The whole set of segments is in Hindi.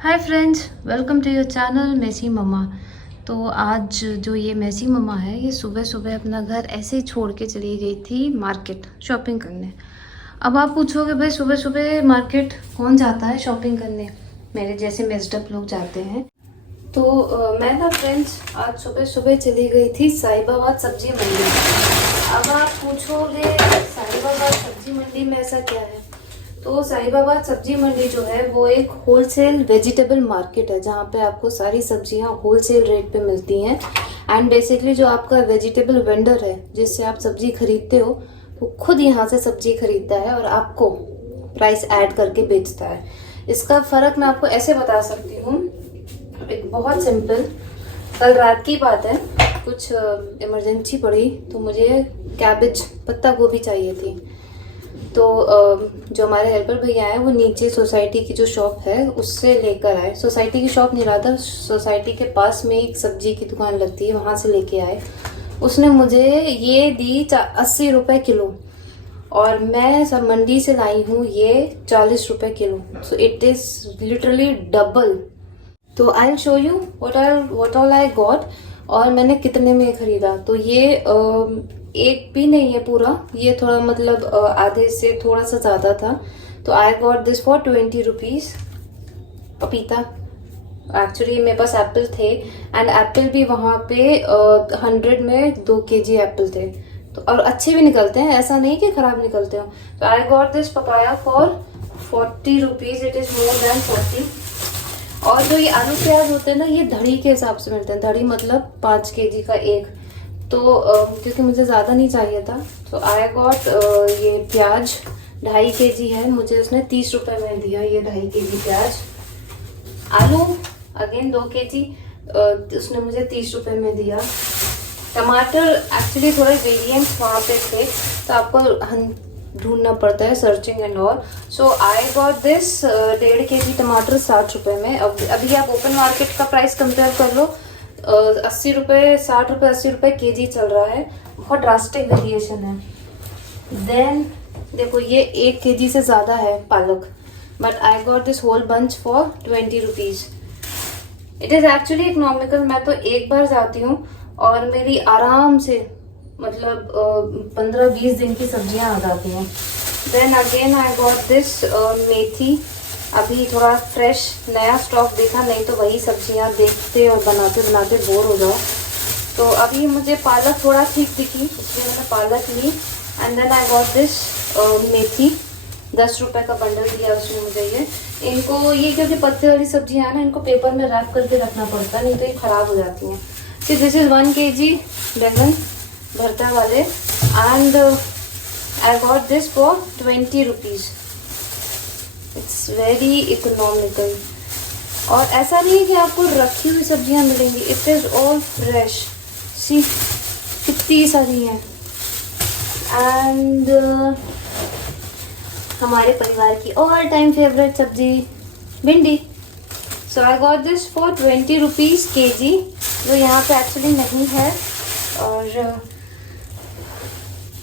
Hi friends, welcome to your channel Messy Mamma. तो आज जो ये मेसी मम्मा है, ये सुबह सुबह अपना घर ऐसे ही छोड़ के चली गई थी मार्केट शॉपिंग करने। अब आप पूछोगे भाई सुबह सुबह मार्केट कौन जाता है शॉपिंग करने, मेरे जैसे मेस्डअप लोग जाते हैं। तो मैं ना फ्रेंड्स आज सुबह सुबह चली गई थी साहिबाबाद सब्जी मंडी। अब आप पूछोगे साहिबाबाद सब्जी मंडी में ऐसा क्या है। तो साहिबाबाद सब्जी मंडी जो है वो एक होलसेल वेजिटेबल मार्केट है जहाँ पे आपको सारी सब्जियाँ होलसेल रेट पे मिलती हैं। एंड बेसिकली जो आपका वेजिटेबल वेंडर है जिससे आप सब्जी खरीदते हो वो खुद यहाँ से सब्जी खरीदता है और आपको प्राइस ऐड करके बेचता है। इसका फ़र्क मैं आपको ऐसे बता सकती हूँ, एक बहुत सिंपल। कल रात की बात है, कुछ इमरजेंसी पड़ी तो मुझे कैबेज पत्ता गोभी चाहिए थी। तो जो हमारे हेल्पर भैया हैं वो नीचे सोसाइटी की जो शॉप है उससे लेकर आए। सोसाइटी की शॉप नहीं रहा था, सोसाइटी के पास में एक सब्जी की दुकान लगती है वहाँ से लेके आए। उसने मुझे ये दी 80 रुपये किलो और मैं सब मंडी से लाई हूँ ये 40 रुपये किलो। So it is literally double. तो I will show you what all I got और मैंने कितने में खरीदा। तो ये एक भी नहीं है पूरा, ये थोड़ा मतलब आधे से थोड़ा सा ज़्यादा था। तो आई गॉट दिस फॉर 20 रुपीज़। पपीता, एक्चुअली मेरे पास एप्पल थे एंड एप्पल भी वहाँ पे 100 में 2 kg एप्पल थे। तो और अच्छे भी निकलते हैं, ऐसा नहीं कि ख़राब निकलते हो। तो आई got this papaya for 40 rupees. It is more than 40। और जो ये आलू प्याज होते हैं ना, ये धड़ी के हिसाब से मिलते हैं। धड़ी मतलब 5 kg का एक। तो क्योंकि मुझे ज़्यादा नहीं चाहिए था तो आई गॉट ये प्याज 2.5 kg है, मुझे उसने 30 रुपये में दिया ये 2.5 kg प्याज। आलू अगेन 2 kg, उसने मुझे 30 रुपये में दिया। टमाटर एक्चुअली थोड़े वेरिएंट्स वहाँ पे थे तो आपको ढूंढना पड़ता है, searching and all. So I got this 1.5 kg टमाटर 60 रुपये में। अब अभी आप ओपन मार्केट का प्राइस कंपेयर कर लो, 80 रुपये 60 रुपये 80 रुपये kg चल रहा है। बहुत ड्रास्टिक वेरिएशन है। देन देखो ये 1 kg से ज़्यादा है पालक, but I got this whole bunch for 20 rupees. It is actually economical. मैं तो एक बार जाती हूँ और मेरी आराम से मतलब 15-20 दिन की सब्जियां आ जाती हैं। Then again I got this methi. अभी थोड़ा फ्रेश नया स्टॉक देखा, नहीं तो वही सब्जियां देखते और बनाते बनाते बोर हो जाओ। तो अभी मुझे पालक थोड़ा ठीक दिखी इसलिए मैंने पालक ली। And then I got this methi, 10 रुपये का बंडल दिया उसने मुझे ये। इनको ये क्योंकि पत्ते वाली सब्जियां हैं ना, इनको पेपर में रैप करके रखना पड़ता है, नहीं तो ये ख़राब हो जाती हैं। सो दिस इज़ 1 kg बैंगन भरता वाले and I got this for 20 rupees. It's very economical. और ऐसा नहीं है कि आपको रखी हुई सब्जियां मिलेंगी, इट इज़ ऑल फ्रेश। सी कितनी सारी हैं। एंड हमारे परिवार की ऑल टाइम फेवरेट सब्जी भिंडी। So I got this for 20 rupees kg, जो यहाँ पे एक्चुअली नहीं है। और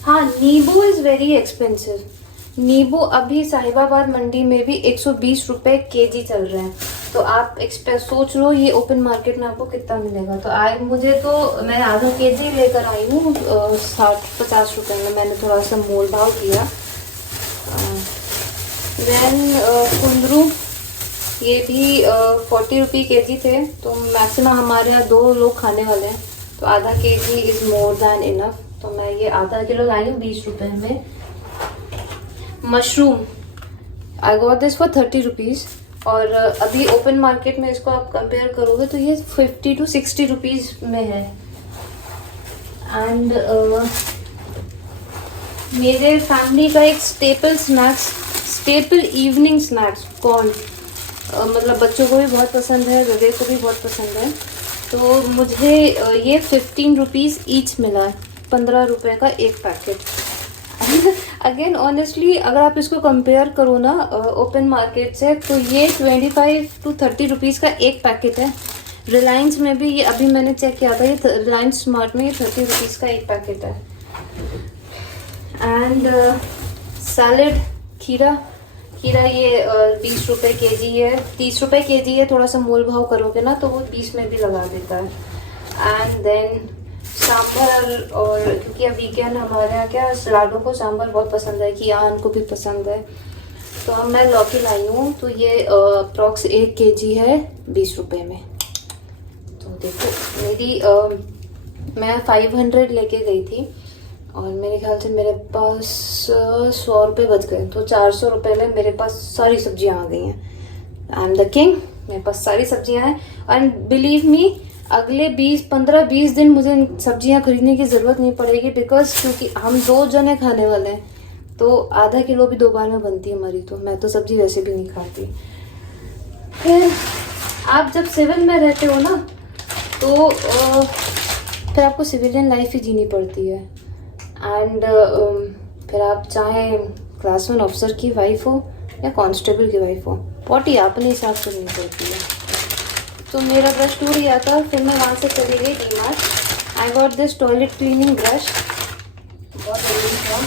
हाँ, नींबू इज़ वेरी एक्सपेंसिव। नींबू अभी साहिबाबाद मंडी में भी 120 रुपये kg चल रहे हैं। तो आप सोच लो ये ओपन मार्केट में आपको कितना मिलेगा। तो मैं आधा kg लेकर आई हूँ 60-50 रुपये में। मैंने थोड़ा सा मोल भाव किया। देन कुंदरू, ये भी 40 रुपये kg थे। तो मैक्सिमम हमारे यहाँ 2 लोग खाने वाले हैं, तो आधा kg is more than enough. तो मैं ये आधा किलो लाई हूँ 20 रुपये में। Mushroom I got this for 30 rupees. और अभी ओपन मार्केट में इसको आप कंपेयर करोगे तो ये 50 to 60 रुपीज़ में है। एंड मेरे फैमिली का एक स्टेपल इवनिंग स्नैक्स कॉर्न, मतलब बच्चों को भी बहुत पसंद है, विवेक को भी बहुत पसंद है। तो मुझे ये 15 रुपीज़ ईच मिला है, 15 रुपये का एक पैकेट। अगेन ऑनेस्टली अगर आप इसको कंपेयर करो ना ओपन मार्केट से, तो ये 25 to 30 रुपीज़ का एक पैकेट है। रिलायंस में भी ये अभी मैंने चेक किया था, ये रिलायंस स्मार्ट में ये 30 रुपीज़ का एक पैकेट है। एंड सैलेड खीरा खीरा ये 20 रुपए केजी है, 30 रुपए केजी है। थोड़ा सा मोल भाव करोगे ना तो वो 20 में भी लगा देता है। एंड देन सांभर, और क्योंकि अब वीकेंड हमारे यहाँ क्या लाडो को सांभर बहुत पसंद है, कि आन को भी पसंद है, तो अब मैं लौकी लाई हूँ। तो ये अप्रॉक्स 1 केजी है 20 रुपए में। तो देखो मेरी मैं 500 लेके गई थी और मेरे ख्याल से मेरे पास 100 रुपये बच गए, तो 400 रुपये में मेरे पास सारी सब्जियां आ गई हैं। आई एम द किंग, मेरे पास सारी सब्जियां हैं। एंड बिलीव मी, अगले 15-20 दिन मुझे सब्जियां खरीदने की ज़रूरत नहीं पड़ेगी, बिकॉज क्योंकि हम 2 जने खाने वाले हैं, तो आधा किलो भी 2 बार में बनती है हमारी। तो मैं तो सब्जी वैसे भी नहीं खाती। फिर आप जब सिविल में रहते हो ना, तो फिर आपको सिविलियन लाइफ ही जीनी पड़ती है। एंड फिर आप चाहे क्लास 1 ऑफिसर की वाइफ हो या कांस्टेबल की वाइफ हो, पॉटी अपने हिसाब से नहीं पड़ती है। तो मेरा ब्रश टूट गया था, फिर मैं वहाँ से चली गई डीमार्ट। आई got this toilet cleaning brush, बहुत जरूरी था,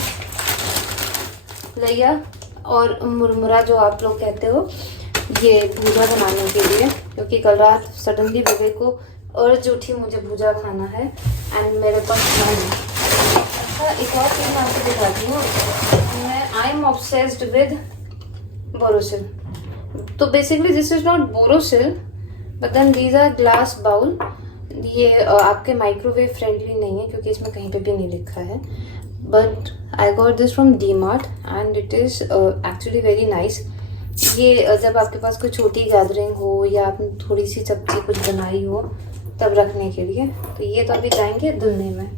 लिया। और मुरमुरा जो आप लोग कहते हो, ये भूजा बनाने के लिए, क्योंकि कल रात सडनली विवेक को अर्ज उठी मुझे भूजा खाना है एंड मेरे पास नहीं। अच्छा, एक और चीज़ मैं आपको दिखाती हूँ। I am obsessed with Borosil. तो basically this is not Borosil, but then these are glass bowl. ये आपके माइक्रोवेव फ्रेंडली नहीं है, क्योंकि इसमें कहीं पे भी नहीं लिखा है। But I got this from D mart and it is actually very nice. ये जब आपके पास कोई छोटी गैदरिंग हो या आपने थोड़ी सी सब्जी कुछ बनाई हो तब रखने के लिए। तो ये तो अभी जाएंगे धुलने में।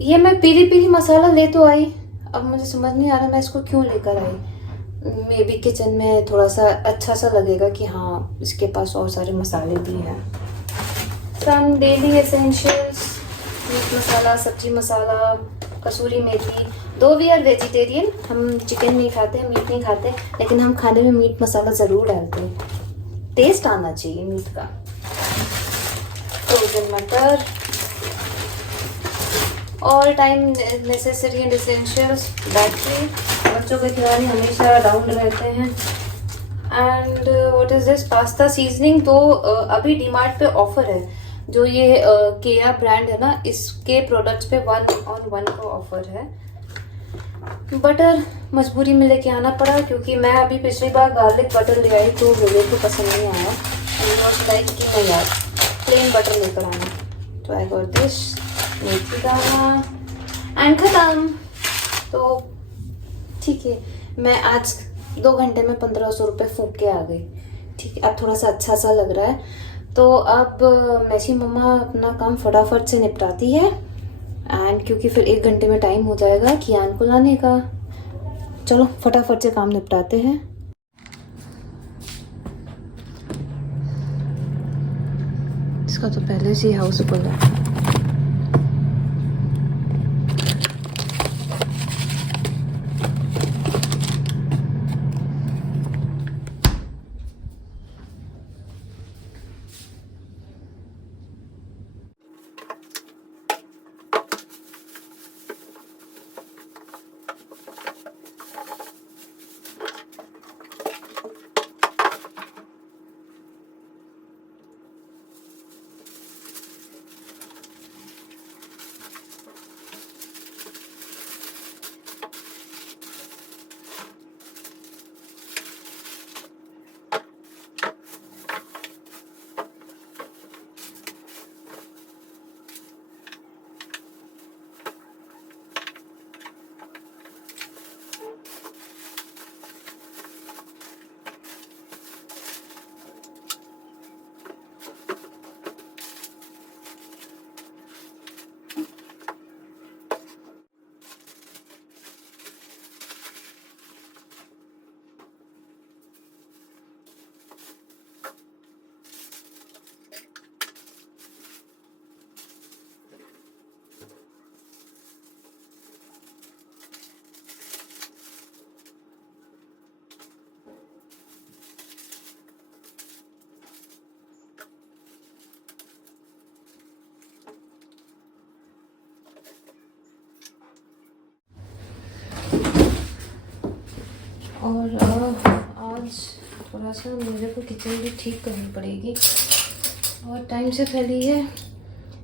ये मैं पीरी पीरी मसाला ले तो आई, अब मुझे समझ नहीं आ रहा मैं इसको क्यों लेकर आई। मे बी किचन में थोड़ा सा अच्छा सा लगेगा कि हाँ इसके पास और सारे मसाले भी हैं। सम डेली एसेंशियल्स, मीट मसाला, सब्जी मसाला, कसूरी मेथी। दो वी आर वेजिटेरियन, हम चिकन नहीं खाते, मीट नहीं खाते, लेकिन हम खाने में मीट मसाला ज़रूर डालते हैं, टेस्ट आना चाहिए मीट का। फ्रोजन मटर, all time necessary and essentials, battery, बच्चों के खिलाने हमेशा डाउन रहते हैं। And what is this, pasta seasoning. तो अभी डीमार्ट पे ऑफर है, जो ये केया ब्रांड है ना, इसके प्रोडक्ट्स पे 1 on 1 का ऑफर है। बटर मजबूरी में लेके आना पड़ा, क्योंकि मैं अभी पिछली बार गार्लिक बटर ले आई तो विवेक को पसंद नहीं आया। लाइक कि नहीं यार, प्लेन बटर लेकर आना। तो आई गॉट दिस, मेथी दाना एंड खत्म। तो ठीक है, मैं आज 2 घंटे में 1500 रुपये फूंक के आ गई। ठीक है, अब थोड़ा सा अच्छा सा लग रहा है। तो अब मैसी मम्मा अपना काम फटाफट से निपटाती है, एंड क्योंकि फिर 1 घंटे में टाइम हो जाएगा कियान को लाने का। चलो फटाफट से काम निपटाते हैं। इसका तो पहले से ही हाउस फुल है। और आज थोड़ा सा मेरे को किचन भी ठीक करनी पड़ेगी और टाइम से फैली है।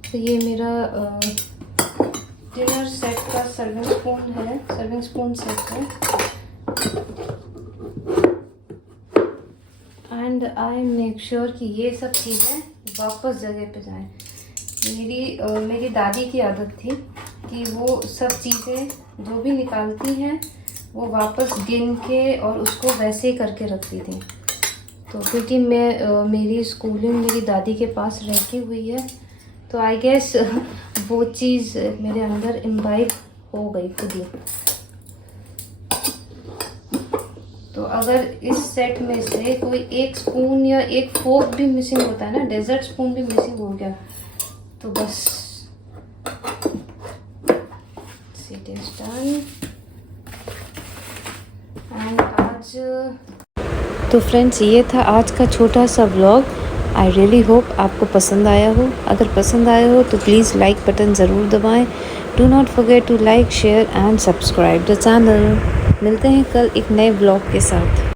तो ये मेरा डिनर सेट का सर्विंग स्पून है, सर्विंग स्पून सेट है। एंड आई मेक श्योर कि ये सब चीज़ें वापस जगह पे जाएं। मेरी दादी की आदत थी कि वो सब चीज़ें जो भी निकालती हैं वो वापस गिन के और उसको वैसे ही करके रखती थी। तो क्योंकि मेरी स्कूलिंग मेरी दादी के पास रहती हुई है, तो आई गेस वो चीज़ मेरे अंदर इम्बाइब हो गई खुद ही। तो अगर इस सेट में से कोई एक स्पून या एक फोर्क भी मिसिंग होता है ना, डेजर्ट स्पून भी मिसिंग हो गया, तो बस इट इज डन। एंड आज तो फ्रेंड्स ये था आज का छोटा सा व्लॉग। आई रियली होप आपको पसंद आया हो। अगर पसंद आया हो तो प्लीज़ लाइक बटन ज़रूर दबाएं। Do not forget to like, share and subscribe the channel. मिलते हैं कल एक नए व्लॉग के साथ।